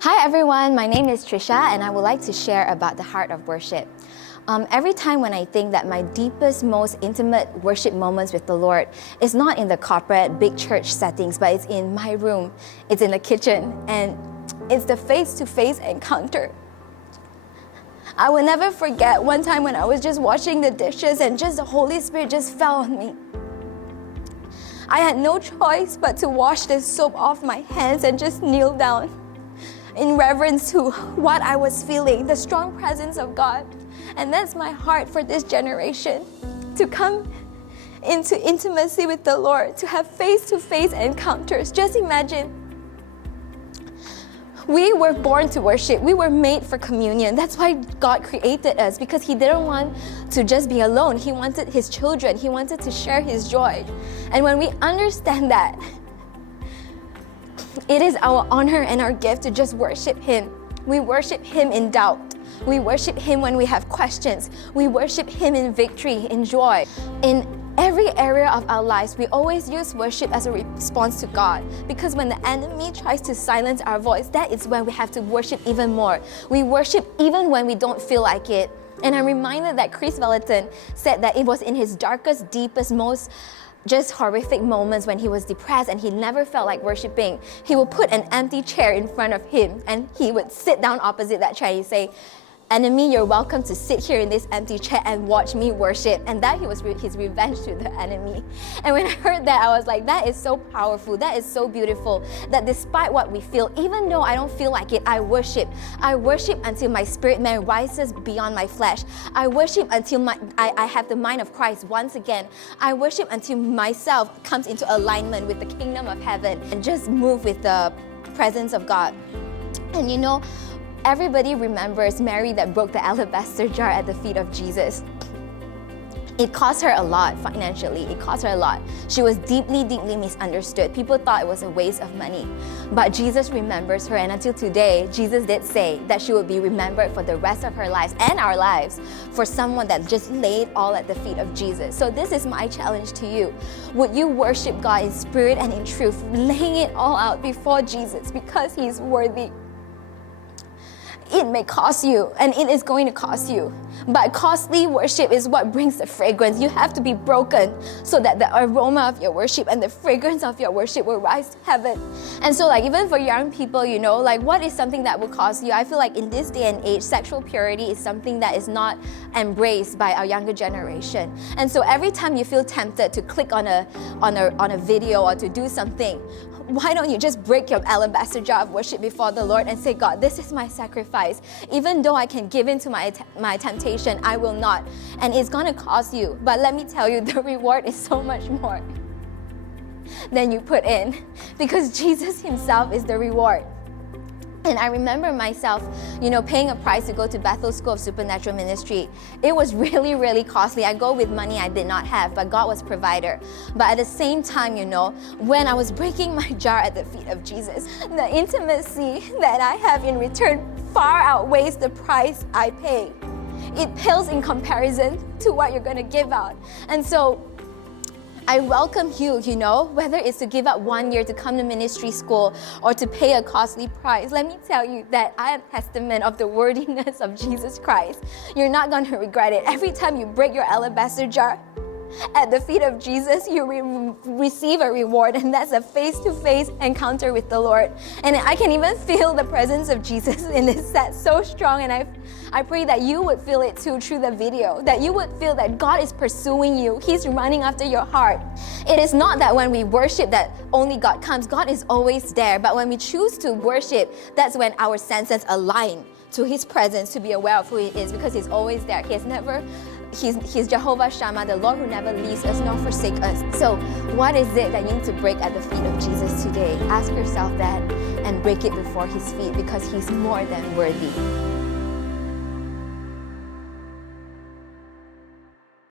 Hi everyone, my name is Tricia and I would like to share about the heart of worship. Every time when I think that my deepest, most intimate worship moments with the Lord is not in the corporate, big church settings, but it's in my room, it's in the kitchen, and it's the face-to-face encounter. I will never forget one time when I was just washing the dishes and just the Holy Spirit just fell on me. I had no choice but to wash the soap off my hands and just kneel down in reverence to what I was feeling, the strong presence of God. And that's my heart for this generation, to come into intimacy with the Lord, to have face-to-face encounters. Just imagine, we were born to worship. We were made for communion. That's why God created us, because He didn't want to just be alone. He wanted His children. He wanted to share His joy. And when we understand that, it is our honor and our gift to just worship Him. We worship Him in doubt. We worship Him when we have questions. We worship Him in victory, in joy. In every area of our lives, we always use worship as a response to God. Because when the enemy tries to silence our voice, that is when we have to worship even more. We worship even when we don't feel like it. And I'm reminded that Chris Vallotton said that it was in his darkest, deepest, most just horrific moments when he was depressed and he never felt like worshiping. He would put an empty chair in front of him and he would sit down opposite that chair and he'd say, "Enemy, you're welcome to sit here in this empty chair and watch me worship." And that was his revenge to the enemy. And when I heard that, I was like, that is so powerful. That is so beautiful. That despite what we feel, even though I don't feel like it, I worship. I worship until my spirit man rises beyond my flesh. I worship until I have the mind of Christ once again. I worship until myself comes into alignment with the kingdom of heaven and just move with the presence of God. And you know, everybody remembers Mary that broke the alabaster jar at the feet of Jesus. It cost her a lot financially. It cost her a lot. She was deeply, deeply misunderstood. People thought it was a waste of money. But Jesus remembers her, and until today, Jesus did say that she would be remembered for the rest of her lives and our lives for someone that just laid all at the feet of Jesus. So this is my challenge to you. Would you worship God in spirit and in truth, laying it all out before Jesus because He's worthy? It may cost you, and it is going to cost you. But costly worship is what brings the fragrance. You have to be broken so that the aroma of your worship and the fragrance of your worship will rise to heaven. And so like even for young people, you know, like what is something that will cost you? I feel like in this day and age, sexual purity is something that is not embraced by our younger generation. And so every time you feel tempted to click on a video or to do something, why don't you just break your alabaster jar of worship before the Lord and say, "God, this is my sacrifice. Even though I can give in to my temptation, I will not." And it's going to cost you. But let me tell you, the reward is so much more than you put in, because Jesus Himself is the reward. And I remember myself, you know, paying a price to go to Bethel School of Supernatural Ministry. It was really, really costly. I go with money I did not have, but God was provider. But at the same time, you know, when I was breaking my jar at the feet of Jesus, the intimacy that I have in return far outweighs the price I pay. It pales in comparison to what you're going to give out. And so I welcome you, you know, whether it's to give up 1 year to come to ministry school or to pay a costly price. Let me tell you that I am testament of the worthiness of Jesus Christ. You're not going to regret it. Every time you break your alabaster jar at the feet of Jesus, you receive a reward, and that's a face-to-face encounter with the Lord. And I can even feel the presence of Jesus in this set so strong, and I pray that you would feel it too through the video, that you would feel that God is pursuing you. He's running after your heart. It is not that when we worship that only God comes. God is always there. But when we choose to worship, that's when our senses align to His presence, to be aware of who He is, because He's always there. He's Jehovah Shammah, the Lord who never leaves us nor forsake us. So what is it that you need to break at the feet of Jesus today? Ask yourself that and break it before His feet, because He's more than worthy.